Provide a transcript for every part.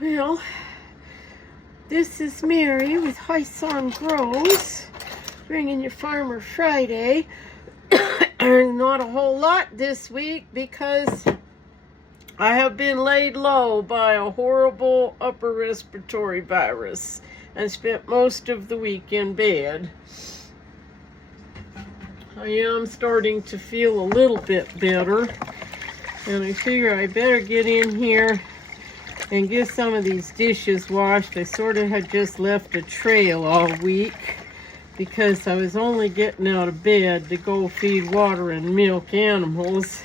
Well, this is Mary with High Song Grows, bringing you Farmer Friday. Not a whole lot this week because I have been laid low by a horrible upper respiratory virus and spent most of the week in bed. I am starting to feel a little bit better, and I figure I better get in here and get some of these dishes washed. I sort of had just left a trail all week because I was only getting out of bed to go feed water and milk animals,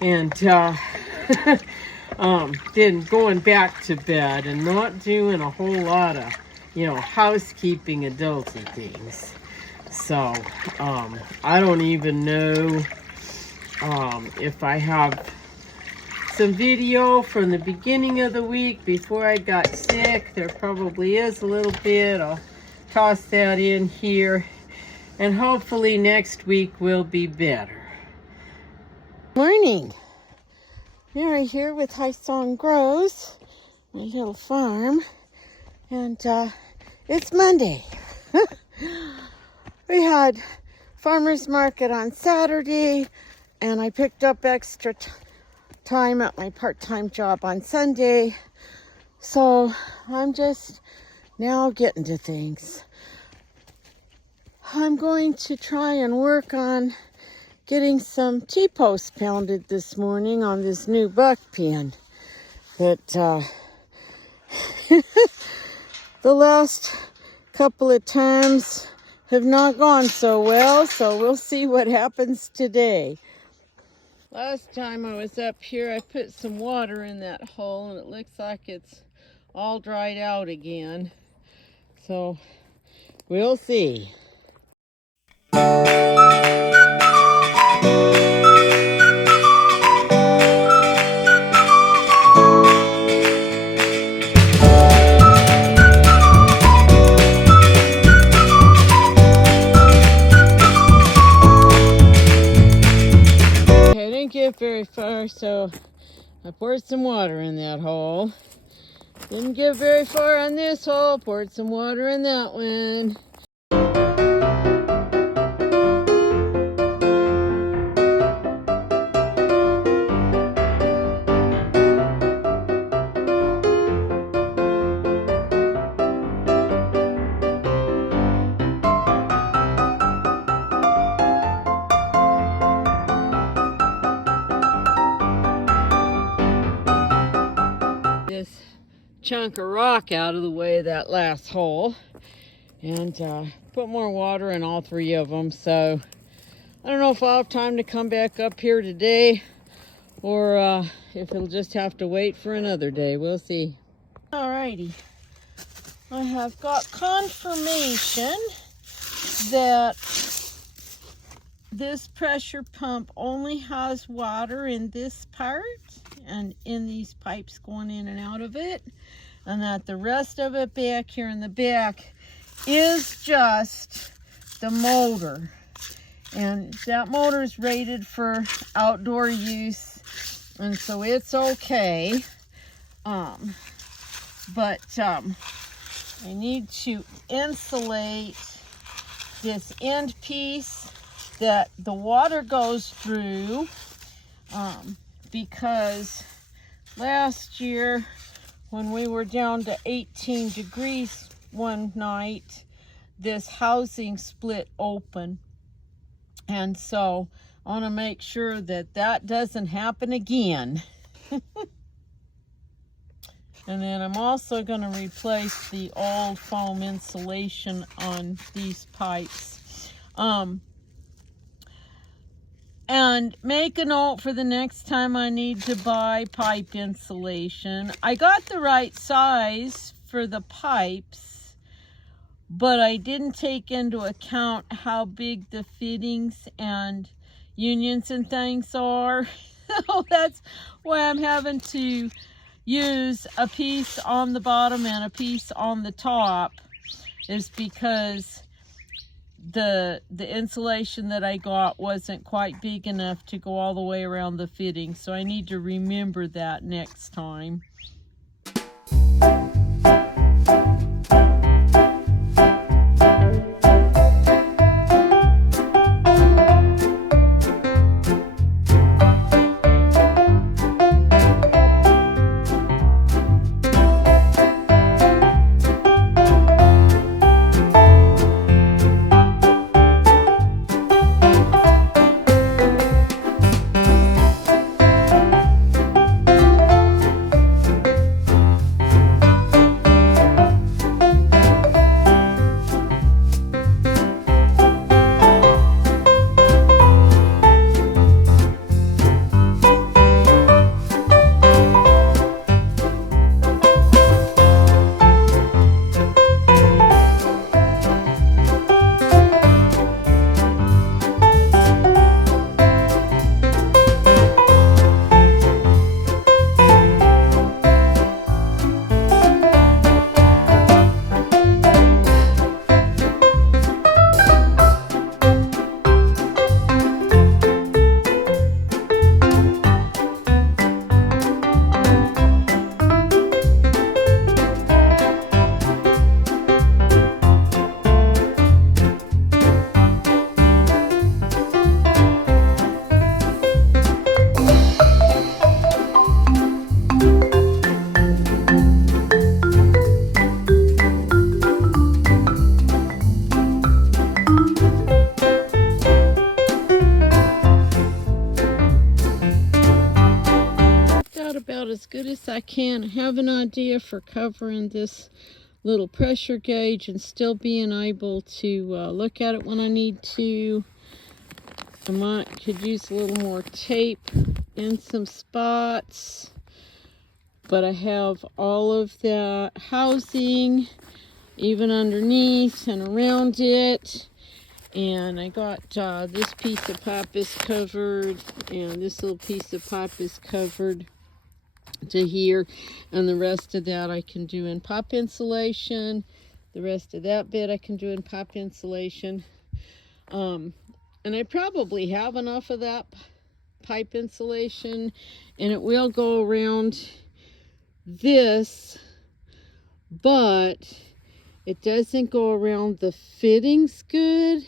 and then going back to bed and not doing a whole lot of, housekeeping adulty things. So, I don't even know if I have some video from the beginning of the week before I got sick. There probably is a little bit. I'll toss that in here, and hopefully next week will be better. Morning. Mary here with High Song Grows, my little farm, and it's Monday. We had farmer's market on Saturday, and I picked up extra time at my part-time job on Sunday. So I'm just now getting to things. I'm going to try and work on getting some T-posts pounded this morning on this new buck pen. But the last couple of times have not gone so well, so we'll see what happens today. Last time I was up here, I put some water in that hole, and it looks like it's all dried out again. So we'll see. Get very far, so I poured some water in that hole. Didn't get very far on this hole, poured some water in that one. This chunk of rock out of the way of that last hole, and put more water in all three of them. So I don't know if I'll have time to come back up here today, or if it'll just have to wait for another day. We'll see. Alrighty, I have got confirmation that this pressure pump only has water in this part and in these pipes going in and out of it, and that the rest of it back here in the back is just the motor, and that motor is rated for outdoor use, and so it's okay. But I need to insulate this end piece that the water goes through, because last year when we were down to 18 degrees one night, this housing split open, and so I want to make sure that that doesn't happen again. And then I'm also going to replace the old foam insulation on these pipes. And make a note for the next time I need to buy pipe insulation. I got the right size for the pipes, but I didn't take into account how big the fittings and unions and things are. So that's why I'm having to use a piece on the bottom and a piece on the top, is because the insulation that I got wasn't quite big enough to go all the way around the fitting, so I need to remember that next time. About as good as I can. I have an idea for covering this little pressure gauge and still being able to look at it when I need to. I could use a little more tape in some spots, but I have all of the housing even underneath and around it. And I got this piece of pipe is covered, and this little piece of pipe is covered to here, and the rest of that I can do in pipe insulation. The rest of that bit I can do in pipe insulation. And I probably have enough of that pipe insulation, and it will go around this, but it doesn't go around the fittings good.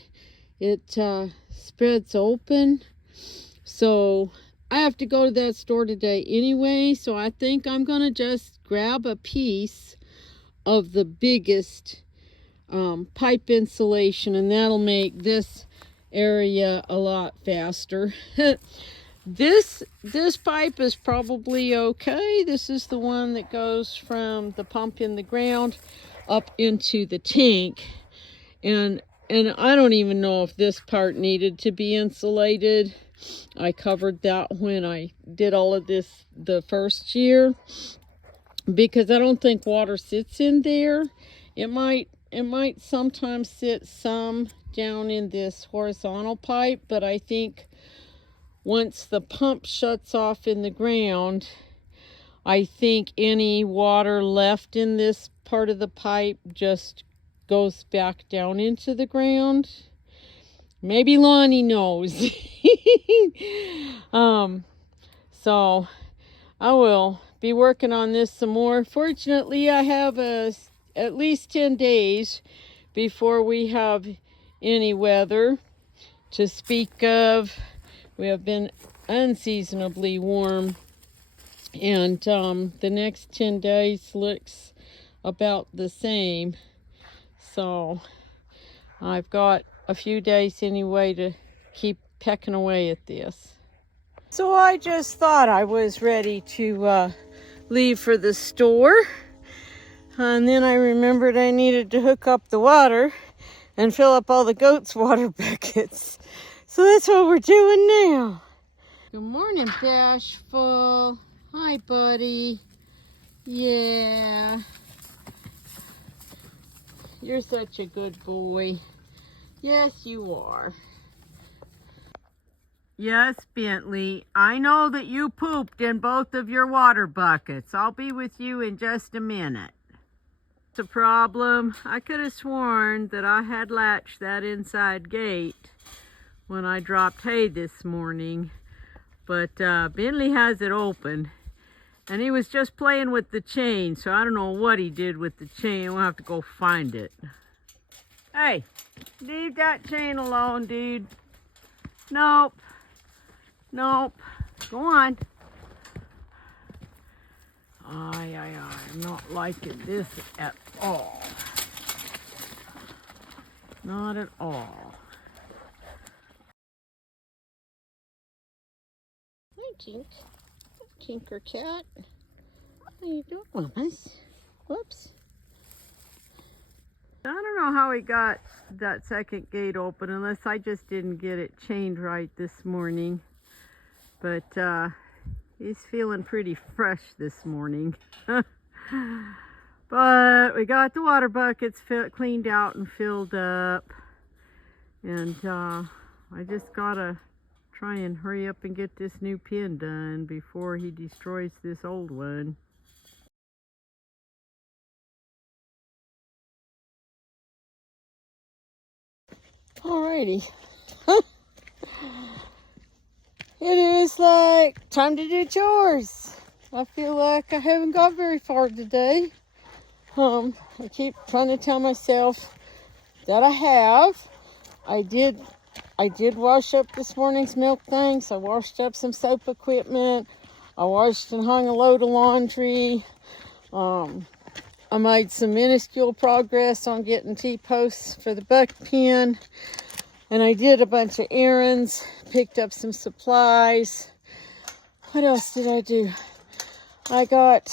It spreads open. So I have to go to that store today anyway, so I think I'm gonna just grab a piece of the biggest pipe insulation, and that'll make this area a lot faster. This pipe is probably okay. This is the one that goes from the pump in the ground up into the tank, and I don't even know if this part needed to be insulated. I covered that when I did all of this the first year, because I don't think water sits in there. It might sometimes sit some down in this horizontal pipe, but I think once the pump shuts off in the ground, I think any water left in this part of the pipe just goes back down into the ground. Maybe Lonnie knows. So I will be working on this some more. Fortunately, I have at least 10 days before we have any weather to speak of. We have been unseasonably warm, and the next 10 days looks about the same. So I've got a few days anyway to keep pecking away at this. So I just thought I was ready to leave for the store, and then I remembered I needed to hook up the water and fill up all the goats' water buckets. So that's what we're doing now. Good morning, Bashful. Hi, buddy. Yeah. You're such a good boy. Yes, you are. Yes, Bentley. I know that you pooped in both of your water buckets. I'll be with you in just a minute. It's a problem. I could have sworn that I had latched that inside gate when I dropped hay this morning, but Bentley has it open, And he was just playing with the chain, so I don't know what he did with the chain. We'll have to go find it. Hey, leave that chain alone, dude. Nope. Nope. Go on. I'm not liking this at all. Not at all. Hi, Tink. Tinker Cat. How you doing, Mamas? Whoops. I don't know how he got that second gate open unless I just didn't get it chained right this morning. But he's feeling pretty fresh this morning. But we got the water buckets cleaned out and filled up. And I just gotta try and hurry up and get this new pen done before he destroys this old one. Alrighty. It is like time to do chores. I feel like I haven't got very far today. I keep trying to tell myself that I have. I did wash up this morning's milk things. I washed up some soap equipment. I washed and hung a load of laundry. I made some minuscule progress on getting T-posts for the buck pen. And I did a bunch of errands, picked up some supplies. What else did I do? I got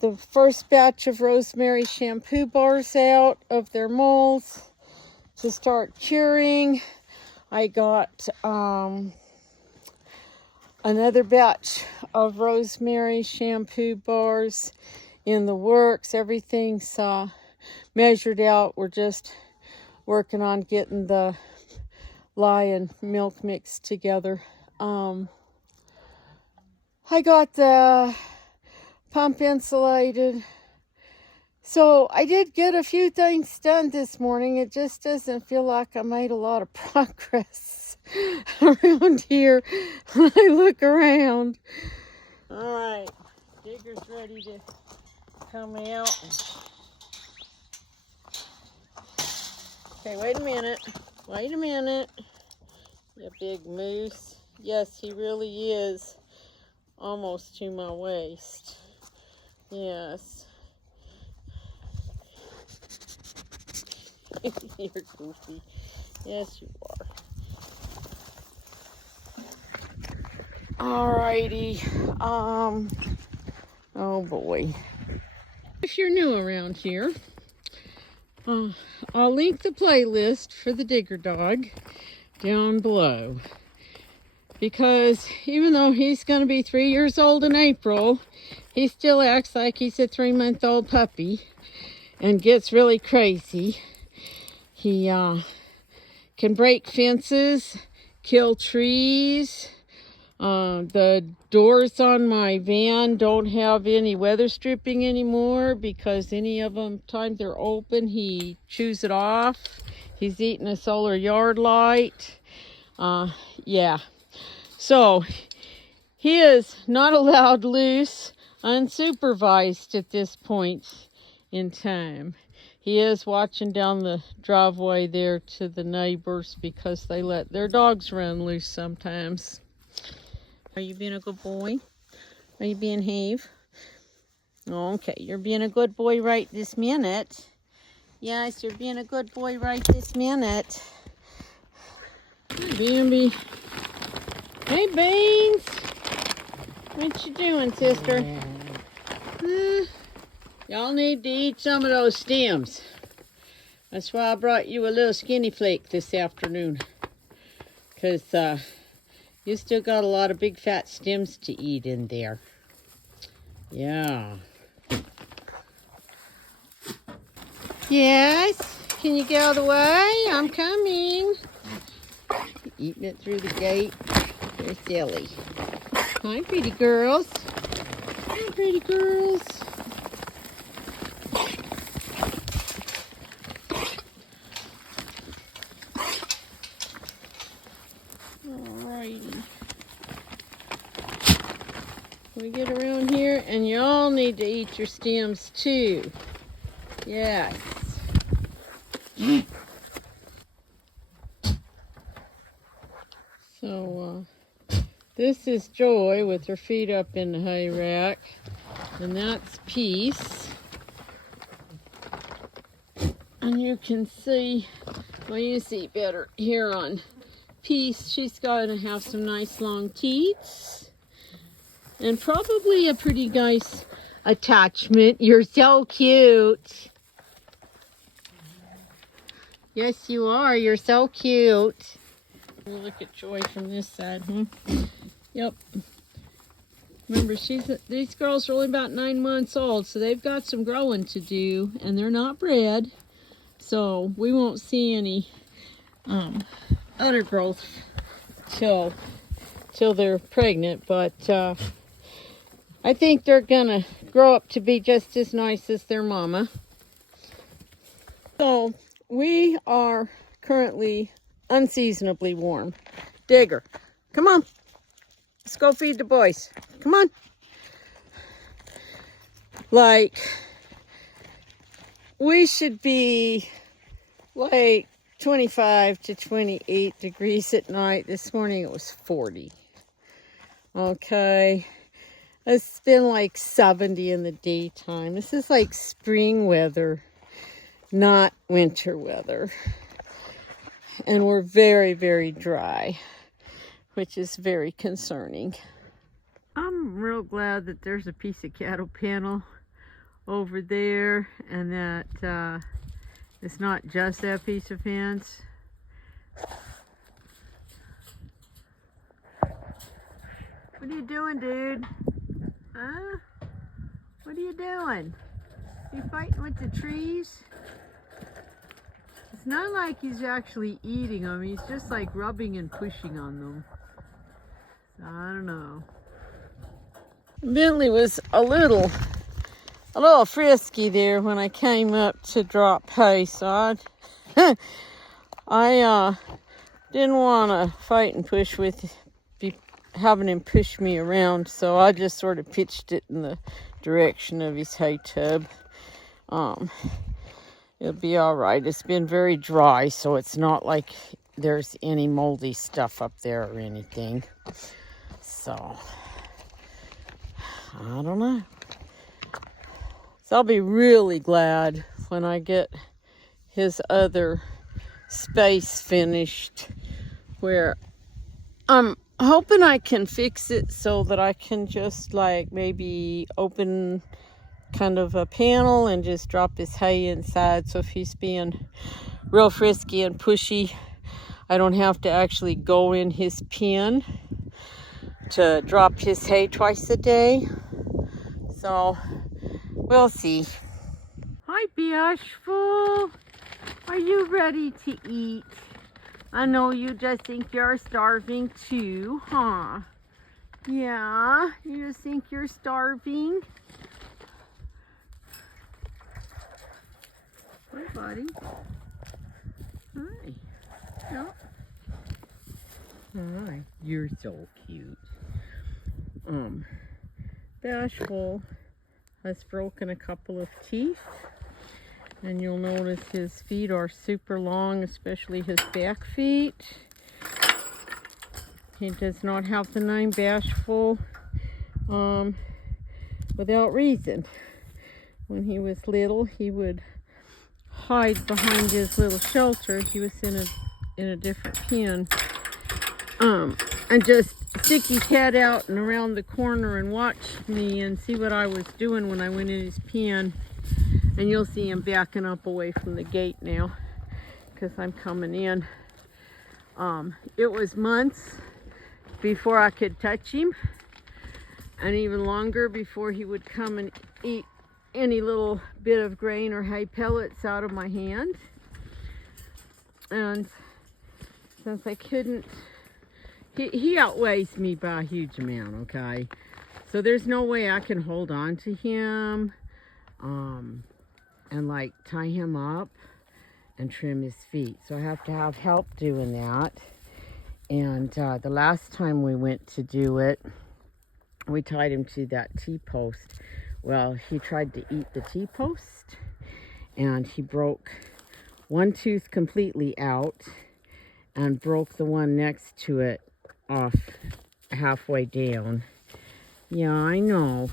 the first batch of rosemary shampoo bars out of their molds to start curing. I got another batch of rosemary shampoo bars in the works. Everything's measured out. We're just working on getting the lye and milk mixed together. I got the pump insulated. So I did get a few things done this morning. It just doesn't feel like I made a lot of progress around here when I look around. All right, Digger's ready to come out. Okay, wait a minute. Wait a minute. You big moose. Yes, he really is almost to my waist. Yes. You're goofy. Yes, you are. Alrighty. Oh boy. If you're new around here, I'll link the playlist for the Digger dog down below. Because even though he's going to be 3 years old in April, he still acts like he's a 3-month-old puppy and gets really crazy. He can break fences, kill trees. The doors on my van don't have any weather stripping anymore because any of them, time they're open, he chews it off. He's eating a solar yard light. Yeah. So he is not allowed loose, unsupervised at this point in time. He is watching down the driveway there to the neighbors because they let their dogs run loose sometimes. Are you being a good boy? Are you being Have? Okay, you're being a good boy right this minute. Yes, you're being a good boy right this minute. Bambi. Hey, Beans. What you doing, sister? Y'all need to eat some of those stems. That's why I brought you a little skinny flake this afternoon. Because you still got a lot of big fat stems to eat in there. Yeah. Yes? Can you get out of the way? I'm coming. Eating it through the gate. They're silly. Hi, pretty girls. Hi, pretty girls. Alrighty. Can we get around here? And you all need to eat your stems too. Yes. So, this is Joy with her feet up in the hay rack. And that's Peace. And you can see, well, you see better here on Peace. She's got to have some nice long teeth. And probably a pretty nice attachment. You're so cute. Yes, you are. You're so cute. We'll look at Joy from this side, huh? Yep. Remember, these girls are only about 9 months old, so they've got some growing to do, and they're not bred. So we won't see any udder growth till they're pregnant, but I think they're gonna grow up to be just as nice as their mama. So we are currently unseasonably warm. Digger, come on. Let's go feed the boys. Come on. Like, we should be like 25 to 28 degrees at night. This morning it was 40. Okay. It's been like 70 in the daytime. This is like spring weather, not winter weather. And we're very, very dry, which is very concerning. I'm real glad that there's a piece of cattle panel over there, and that it's not just that piece of fence. What are you doing, dude? Huh? What are you doing? You fighting with the trees? It's not like he's actually eating them. He's just like rubbing and pushing on them. So, I don't know. Bentley was a little frisky there when I came up to drop hay, so I didn't want to fight and push with having him push me around, so I just sort of pitched it in the direction of his hay tub. It'll be all right. It's been very dry, so it's not like there's any moldy stuff up there or anything. So, I don't know. So I'll be really glad when I get his other space finished, where I'm hoping I can fix it so that I can just like maybe open kind of a panel and just drop his hay inside. So if he's being real frisky and pushy, I don't have to actually go in his pen to drop his hay twice a day. So we'll see. Hi, Bashful. Are you ready to eat? I know you just think you're starving too, huh? Yeah, you just think you're starving? Hi, buddy. Hi. Yep. Hi. You're so cute. Bashful has broken a couple of teeth, and you'll notice his feet are super long, especially his back feet. He does not have the name Bashful without reason. When he was little, he would hide behind his little shelter. He was in a different pen, and just stick his head out and around the corner and watch me and see what I was doing when I went in his pen. And you'll see him backing up away from the gate now because I'm coming in. It was months before I could touch him, and even longer before he would come and eat any little bit of grain or hay pellets out of my hand. And since I couldn't, he outweighs me by a huge amount, okay? So there's no way I can hold on to him and like tie him up and trim his feet. So I have to have help doing that. And the last time we went to do it, we tied him to that T-post. Well, he tried to eat the T-post, and he broke one tooth completely out and broke the one next to it off halfway down. Yeah, I know.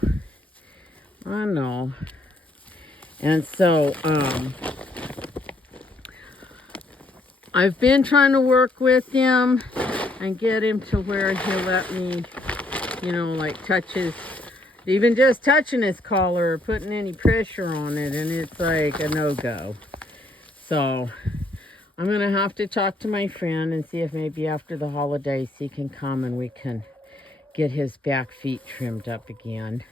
And so, I've been trying to work with him and get him to where he'll let me, you know, like touch his, even just touching his collar or putting any pressure on it, and it's like a no-go. So I'm going to have to talk to my friend and see if maybe after the holidays he can come and we can get his back feet trimmed up again.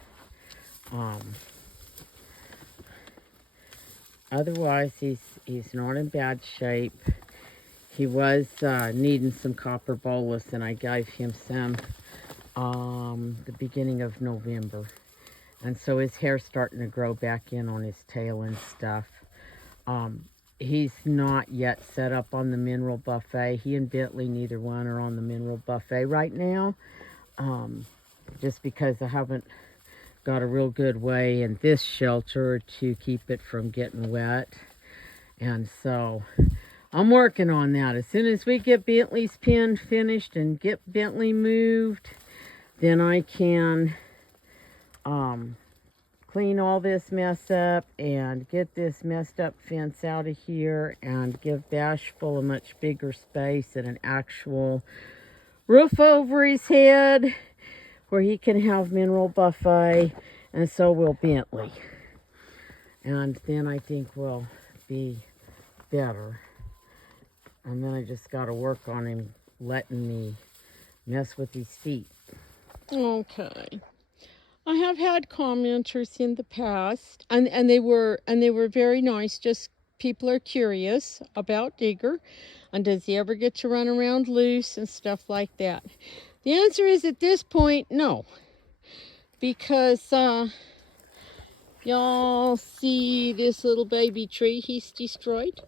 Otherwise, he's not in bad shape. He was needing some copper bolus, and I gave him some the beginning of November. And so his hair's starting to grow back in on his tail and stuff. He's not yet set up on the mineral buffet. He and Bentley, neither one, are on the mineral buffet right now. Just because I haven't got a real good way in this shelter to keep it from getting wet. And so I'm working on that. As soon as we get Bentley's pen finished and get Bentley moved, then I can clean all this mess up and get this messed up fence out of here and give Bashful a much bigger space and an actual roof over his head where he can have mineral buffet, and so will Bentley. And then I think we'll be better. And then I just got to work on him letting me mess with his feet. Okay. I have had commenters in the past, and they were very nice. Just people are curious about Digger, and does he ever get to run around loose and stuff like that. The answer is at this point, no, because y'all see this little baby tree he's destroyed?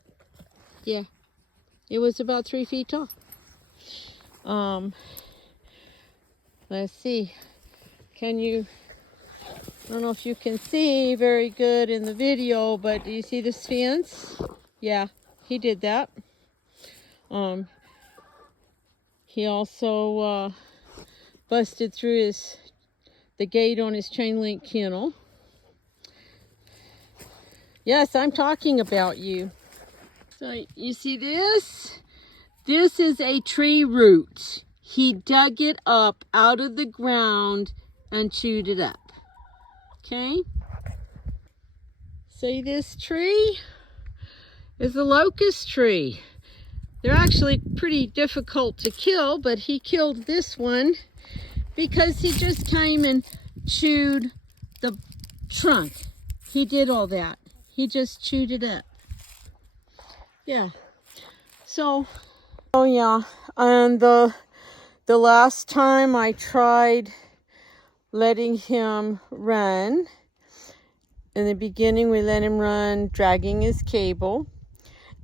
Yeah, it was about 3 feet tall. Let's see. Can you? I don't know if you can see very good in the video, but do you see this fence? Yeah, he did that. He also busted through the gate on his chain link kennel. Yes, I'm talking about you. So you see this? This is a tree root. He dug it up out of the ground and chewed it up. Okay? See this tree? Is a locust tree. They're actually pretty difficult to kill, but he killed this one because he just came and chewed the trunk. He did all that. He just chewed it up. Yeah. So, oh yeah, and the last time I tried letting him run, in the beginning we let him run dragging his cable,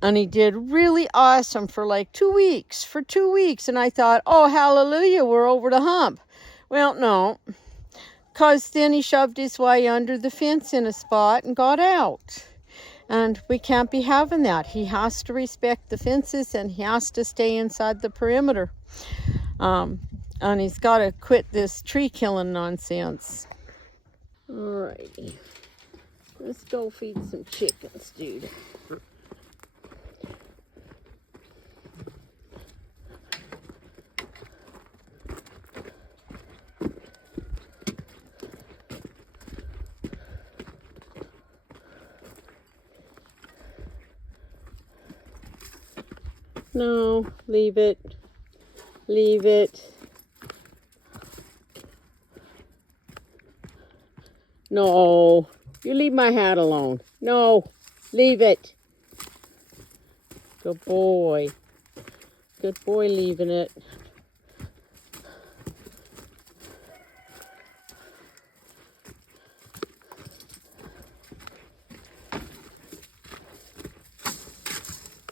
and he did really awesome for like 2 weeks. For 2 weeks, and I thought, oh hallelujah, we're over the hump. Well, no, because then he shoved his way under the fence in a spot and got out. And we can't be having that. He has to respect the fences, and he has to stay inside the perimeter. And he's got to quit this tree killing nonsense. Alrighty. Let's go feed some chickens, dude. No, leave it. Leave it. No, you leave my hat alone. No, leave it. Good boy. Good boy leaving it.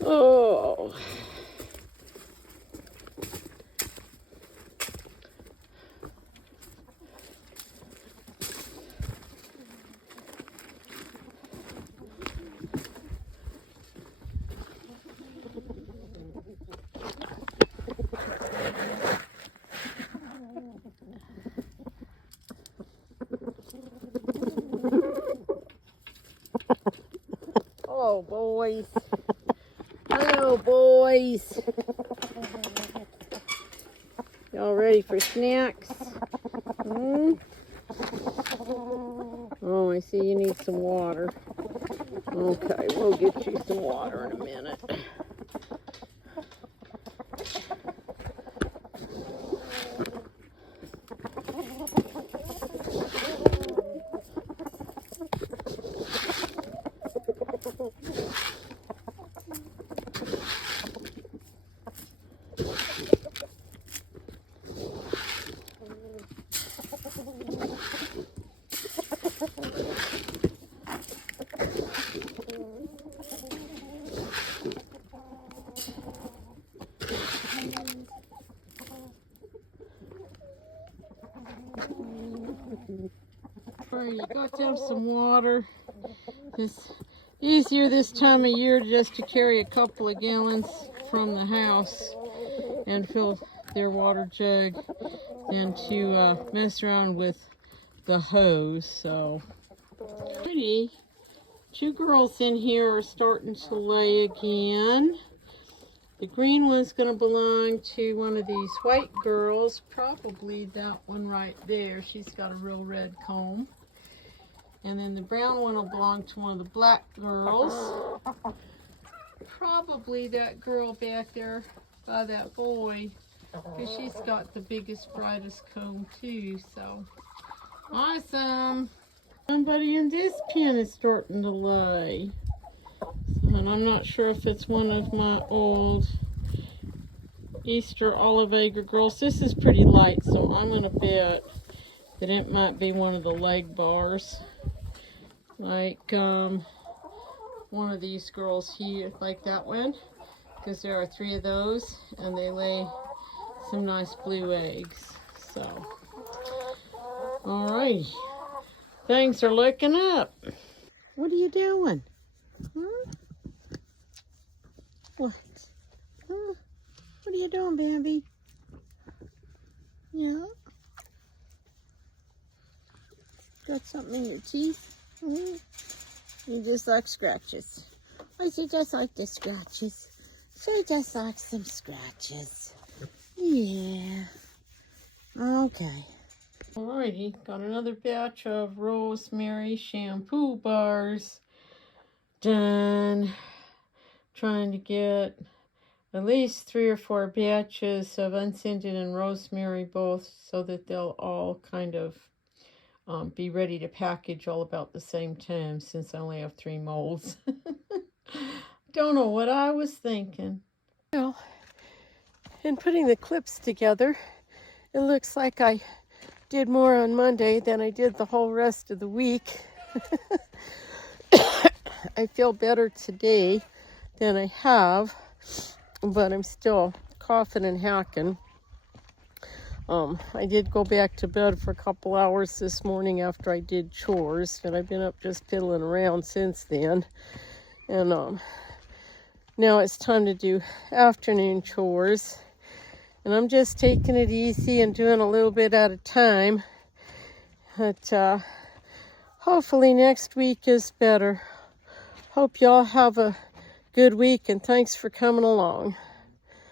Oh. Hello, boys. Hello, boys. Y'all ready for snacks? Oh, I see you need some water. Okay, we'll get you some water in a minute. Alright, you got to have some water. It's easier this time of year just to carry a couple of gallons from the house and fill their water jug than to mess around with the hose. So, pretty. Two girls in here are starting to lay again. The green one's going to belong to one of these white girls, probably that one right there. She's got a real red comb. And then the brown one will belong to one of the black girls. Probably that girl back there by that boy, because she's got the biggest, brightest comb too. So, awesome. Somebody in this pen is starting to lay. And I'm not sure if it's one of my old Easter olive egg girls. This is pretty light, so I'm going to bet that it might be one of the leg bars. Like one of these girls here, like that one. Because there are 3 of those, and they lay some nice blue eggs. So, alrighty. Things are looking up. What are you doing? Huh? What? Huh? What are you doing, Bambi? Yeah? Got something in your teeth? You just like scratches. I you just like the scratches. So you just like some scratches. Yeah. Okay. Alrighty, got another batch of rosemary shampoo bars done. Trying to get at least 3 or 4 batches of unscented and rosemary both, so that they'll all kind of be ready to package all about the same time, since I only have 3 molds. Don't know what I was thinking. Well, in putting the clips together, it looks like I did more on Monday than I did the whole rest of the week. I feel better today than I have, but I'm still coughing and hacking. I did go back to bed for a couple hours this morning after I did chores, and I've been up just fiddling around since then. And now it's time to do afternoon chores, and I'm just taking it easy and doing a little bit at a time. But hopefully next week is better. Hope y'all have a good week, and thanks for coming along.